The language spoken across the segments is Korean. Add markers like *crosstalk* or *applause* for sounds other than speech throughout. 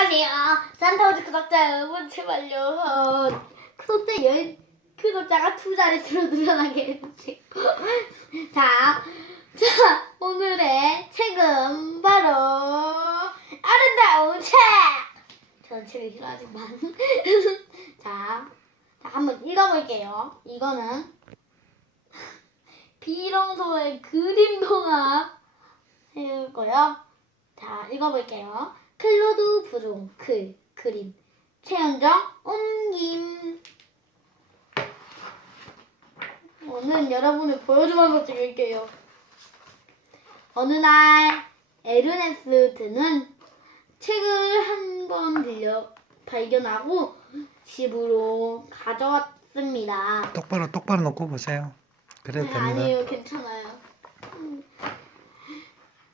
안녕하세요. 산타우즈 구독자 여러분 제발요. 어, 구독자 열 구독자가 두 자릿수로 늘어나게 해주세요. 자, 자 오늘의 책은 바로 아름다운 책. 저는 책을 싫어하지만 *laughs* 자, 자 한번 읽어볼게요. 이거는 비롱소의 그림 동화 해볼 거요. 자, 읽어볼게요. 클로드 부종, 글, 그림, 최현정, 옮김. 오늘 여러분을 보여주는 것 찍을게요. 어느 날 에르네스트는 책을 한 권 빌려 발견하고 집으로 가져왔습니다. 똑바로 똑바로 놓고 보세요. 그래도 네, 됩니다. 아니에요, 괜찮아요. 음.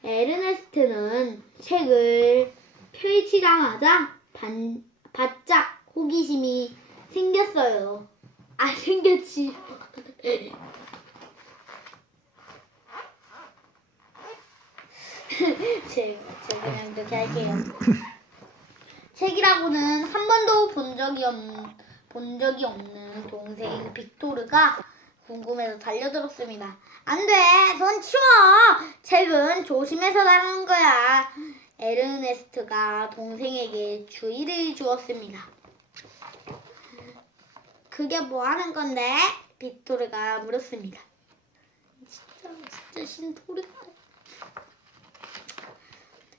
에르네스트는 책을 펼치자마자 반, 바짝 호기심이 생겼어요. 아, 생겼지. *laughs* 제, 제가 그냥 이렇게 할게요. 책이라고는 한 번도 본 적이 없, 본 적이 없는 동생 빅토르가 궁금해서 달려들었습니다. 안 돼! 손 치워! 책은 조심해서 다루는 거야. 에르네스트가 동생에게 주의를 주었습니다. 그게 뭐 하는 건데? 빅토르가 물었습니다. 진짜, 진짜 신토르다.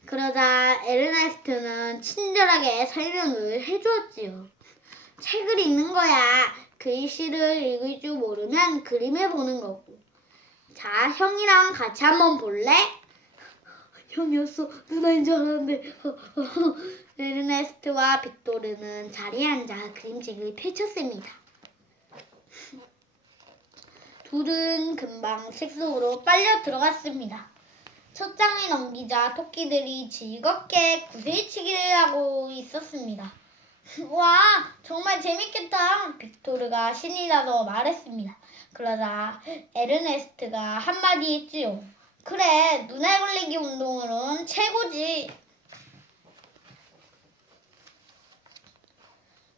그러자 에르네스트는 친절하게 설명을 해주었지요. 책을 읽는 거야. 글씨를 읽을 줄 모르면 그림을 보는 거고. 자, 형이랑 같이 한번 볼래? 형이었어. 누나인 줄 알았는데. 에르네스트와 빅토르는 자리에 앉아 그림책을 펼쳤습니다. 둘은 금방 책 속으로 빨려 들어갔습니다. 첫 장을 넘기자 토끼들이 즐겁게 구슬치기를 하고 있었습니다. *laughs* 와, 정말 재밌겠다. 빅토르가 신이 나서 말했습니다. 그러자 에르네스트가 한마디 했지요. 그래, 눈알 굴리기 운동으론 최고지.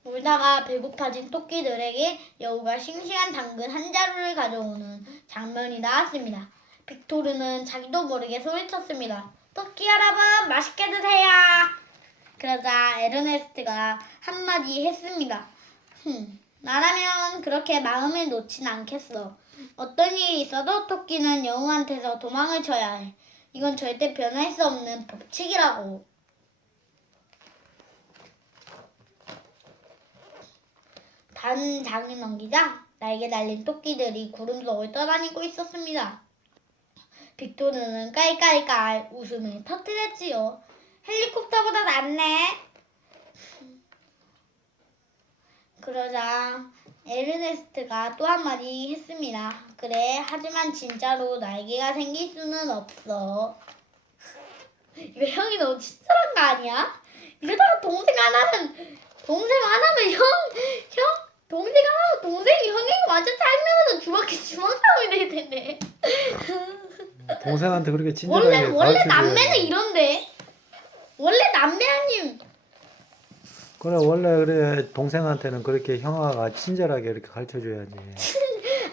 울다가 배고파진 토끼들에게 여우가 싱싱한 당근 한 자루를 가져오는 장면이 나왔습니다. 빅토르는 자기도 모르게 소리쳤습니다. 토끼 여러분, 맛있게 드세요. 그러자 에르네스트가 한마디 했습니다. 흠, 나라면 그렇게 마음을 놓진 않겠어. 어떤 일이 있어도 토끼는 여우한테서 도망을 쳐야 해. 이건 절대 변할 수 없는 법칙이라고. 단 장을 넘기자 날개 달린 토끼들이 구름 속을 떠다니고 있었습니다. 빅토르는 깔깔깔 웃음을 터뜨렸지요. 헬리콥터보다 낫네. 그러자 에르네스트가 또 한마디 했습니다. 그래, 하지만 진짜로 날개가 생길 수는 없어. *laughs* 이거 형이 너무 친절한 거 아니야? 이러다가 동생 하나는 동생 하나면 형, 형, 동생 하나면 동생이 형이 완전 짜증내면서 주먹에 주먹싸움이 될 텐데. 동생한테 그렇게 원래 친절하게 원래 가르쳐줘야 남매는 이런데 원래 남매 아님 그래 원래 그래 동생한테는 그렇게 형아가 친절하게 이렇게 가르쳐 줘야지.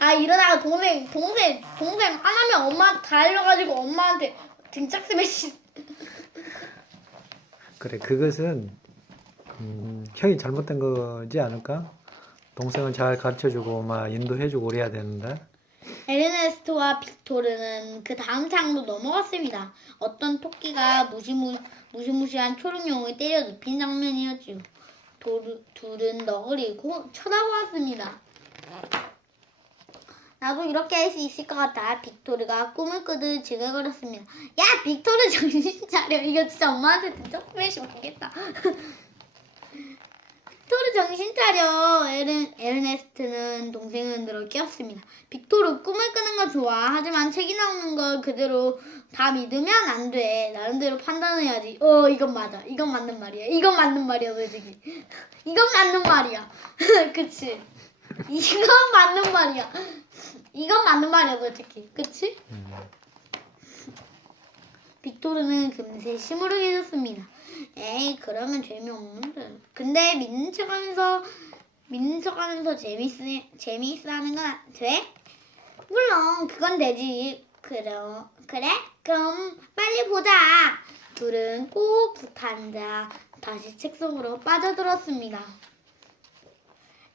아 이러다가 동생 동생 동생 하나면 엄마한테 다 알려가지고 엄마한테 등짝 스매시 그래 그것은 음, 형이 잘못된 거지 않을까? 동생은 잘 가르쳐 주고 막 인도해 주고 그래야 되는데. 에르네스트와 빅토르는 그 다음 장으로 넘어갔습니다. 어떤 토끼가 무시무, 무시무시한 초롱용을 때려 눕힌 장면이었죠. 도르, 둘은 너그리고 쳐다보았습니다. 나도 이렇게 할 수 있을 것 같아. 빅토르가 꿈을 꾸듯 지글거렸습니다. 야, 빅토르 정신 차려. 이거 진짜 엄마한테 진짜 스매시 받겠다. 빅토르 정신 차려. 에르, 에르네스트는 동생을 흔들어 끼었습니다. 빅토르 꿈을 꾸는 거 좋아. 하지만 책이 나오는 걸 그대로 다 믿으면 안 돼. 나름대로 판단해야지. 어, 이건 맞아. 이건 맞는 말이야. 이건 맞는 말이야, 솔직히. 이건 맞는 말이야. *laughs* 그치? 이건 맞는 말이야. 이건 맞는 말이야, 솔직히. 그치? 빅토르는 금세 시무룩해졌습니다. 에이, 그러면 재미없는데. 근데 믿는 척하면서 믿는 척하면서 재미있 재미있어 하는 건 돼? 물론 그건 되지. 그래 그래? 그럼 빨리 보자. 둘은 꼭 붙어 앉아 다시 책 속으로 빠져들었습니다.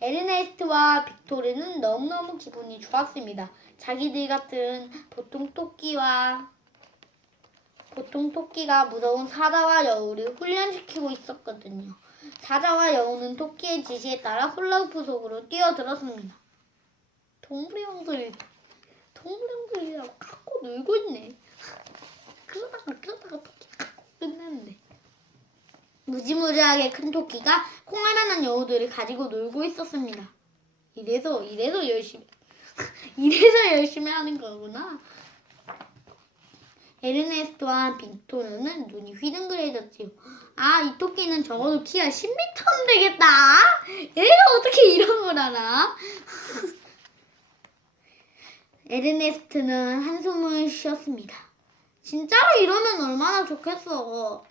에르네스트와 빅토르는 너무너무 기분이 좋았습니다. 자기들 같은 보통 토끼와 보통 토끼가 무서운 사자와 여우를 훈련시키고 있었거든요. 사자와 여우는 토끼의 지시에 따라 훌라후프 속으로 뛰어들었습니다. 동물의 형들, 동물의 형들이라고 갖고 놀고 있네. 그러다가 그러다가 토끼가 끝났는데. 무지무지하게 큰 토끼가 콩알만한 여우들을 가지고 놀고 있었습니다. 이래서 이래서 열심히 *laughs* 이래서 열심히 하는 거구나. 에르네스토와 빅토르는 눈이 휘둥그레졌지요. 아, 이 토끼는 적어도 키가 10m는 되겠다. 얘가 어떻게 이런 걸 알아? *laughs* 에르네스트는 한숨을 쉬었습니다. 진짜로 이러면 얼마나 좋겠어.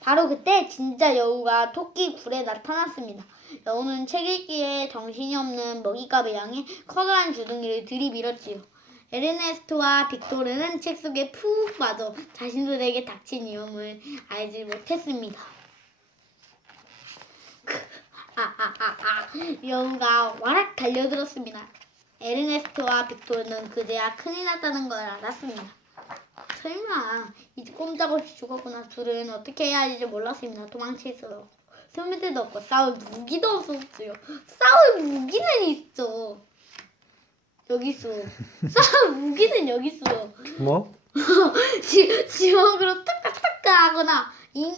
바로 그때 진짜 여우가 토끼 굴에 나타났습니다. 여우는 책 읽기에 정신이 없는 먹잇감을 향해 커다란 주둥이를 들이밀었지요. 에르네스토와 빅토르는 책 속에 푹 빠져 자신들에게 닥친 위험을 알지 못했습니다. 아아 아 아 여우가 와락 달려들었습니다. 에르네스토와 빅토르는 그제야 큰일 났다는 걸 알았습니다. 설마 이제 꼼짝없이 죽었구나. 둘은 어떻게 해야 할지 몰랐습니다. 도망치도록 소매들도 없고 싸울 무기도 없었어요. 싸울 무기는 있어. 여기 있어. *laughs* 싸울 무기는 여기 있어. 뭐? *laughs* 지, 지옥으로 탁탁탁탁 하거나 인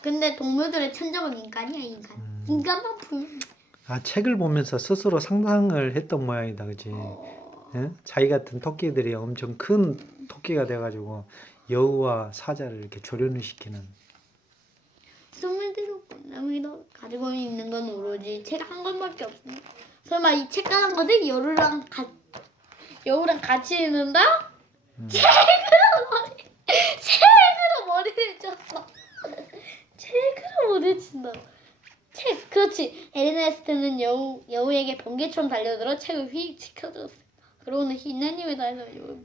근데 동물들의 천적은 인간이야 인간. 인간만 불. 아 책을 보면서 스스로 상상을 했던 모양이다, 그지? 예? 자기 같은 토끼들이 엄청 큰 토끼가 돼가지고 여우와 사자를 이렇게 조련을 시키는. 소매들도 나무도 가지고 있는 건 오로지 책 한 권밖에 없습니다. 설마 이 책가는 거를 여우랑 가 여우랑 같이 읽는다? 책으로 머리 책으로 머리를 쳤어. 책으로 머리를 친다. 책 그렇지. 에르네스트는 여우 여우에게 번개처럼 달려들어 책을 휙 지켜들었어. 그러고는 희나님에 달려 여우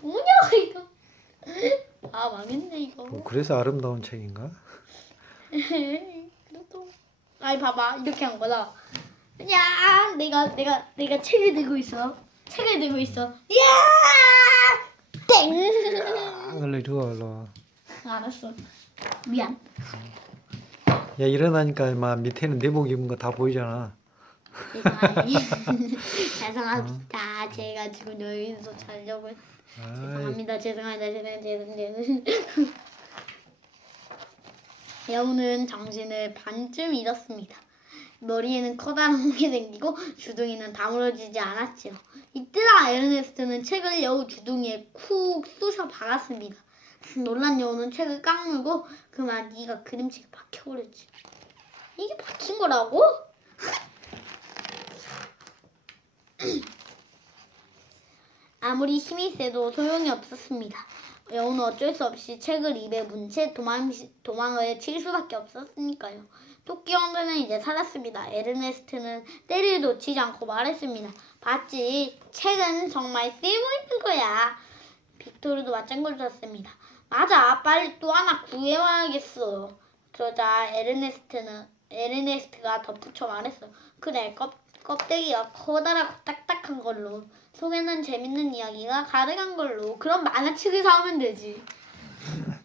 뭐냐 이거. 아 망했네 이거. 뭐 그래서 아름다운 책인가? *laughs* 그래도 아니 봐봐 이렇게 한 거다. 야 내가 내가 내가 책을 들고 있어. 책을 들고 있어. 야 땡. 아, 얼른 와, 얼른 와. 알았어. 미안. 야 일어나니까 막 밑에는 내복 입은 거 다 보이잖아. 죄송합니다. *laughs* 죄송합니다. 제가 지금 여기서 자려고 아이, 죄송합니다. 죄송합니다. 죄송합니다. 죄송합니다. 여우는 정신을 *laughs* 반쯤 잃었습니다. 머리에는 커다란 홈이 생기고 주둥이는 다물어지지 않았지요. 이때라 에르네스트는 책을 여우 주둥이에 쿡 쑤셔 박았습니다. *laughs* 놀란 여우는 책을 깡물고 그만 네가 그림책에 박혀버렸지. 이게 박힌 거라고? *laughs* 아무리 힘이 세도 소용이 없었습니다. 여우는 어쩔 수 없이 책을 입에 문 채 도망, 도망을 칠 수밖에 없었으니까요. 토끼 형들은 이제 살았습니다. 에르네스트는 때를 놓치지 않고 말했습니다. 봤지? 책은 정말 쓸모 있는 거야. 빅토르도 마찬가지였습니다. 맞아. 빨리 또 하나 구해와야겠어. 그러자 에르네스트는 에르네스트가 덧붙여 말했어. 그래, 껍, 껍데기가 커다랗고 딱딱한 걸로 속에는 재밌는 이야기가 가득한 걸로 그럼 만화책을 사오면 되지. *laughs*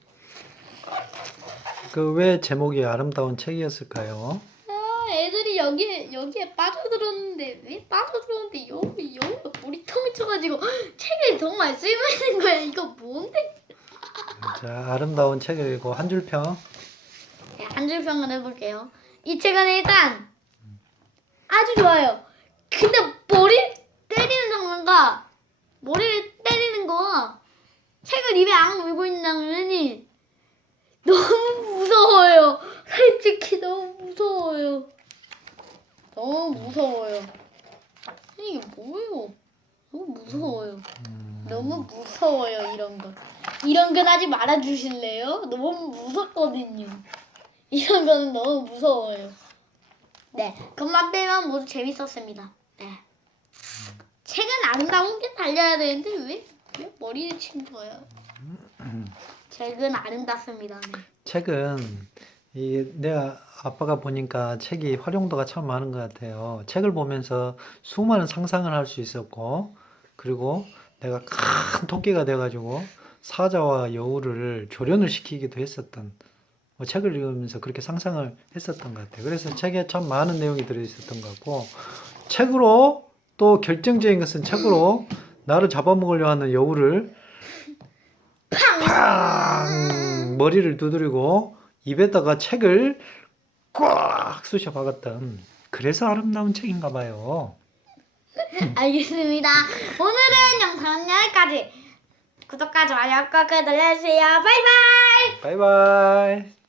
그 왜 제목이 아름다운 책이었을까요? 아, 애들이 여기에 여기에 빠져들었는데 왜 빠져들었는데 여기 여기 우리 턱이 쳐가지고 책을 정말 쓸모 있는 거야. 이거 뭔데? 자, 아름다운 책을 읽고 한 줄 평. 네, 한줄 평을 해볼게요. 이 책은 일단 아주 좋아요. 근데 머리 때리는 장면과 머리를 때리는 거 책을 입에 안 물고 있는 장면이 너무 무서워요. 솔직히 너무 무서워요. 너무 무서워요. 이게 뭐예요? 너무 무서워요. 음, 너무 무서워요 이런 거. 이런 건 하지 말아 주실래요? 너무 무섭거든요. 이런 거는 너무 무서워요. 네, 그만 빼면 모두 재밌었습니다. 네. 책은 아름다운 게 달려야 되는데 왜, 왜 머리를 친 거야? *laughs* 책은 아름답습니다. 네. 책은 이 내가 아빠가 보니까 책이 활용도가 참 많은 것 같아요. 책을 보면서 수많은 상상을 할 수 있었고, 그리고 내가 큰 토끼가 돼가지고 사자와 여우를 조련을 시키기도 했었던, 뭐 책을 읽으면서 그렇게 상상을 했었던 것 같아요. 그래서 책에 참 많은 내용이 들어있었던 것 같고, 책으로 또 결정적인 것은 책으로 나를 잡아먹으려 하는 여우를 팡 머리를 두드리고 입에다가 책을 꽉 쑤셔 박았던 그래서 아름다운 책인가 봐요. 알겠습니다. 오늘은 영상은 여기까지. 구독과 좋아요 꼭 눌러주세요. 바이바이. 바이바이.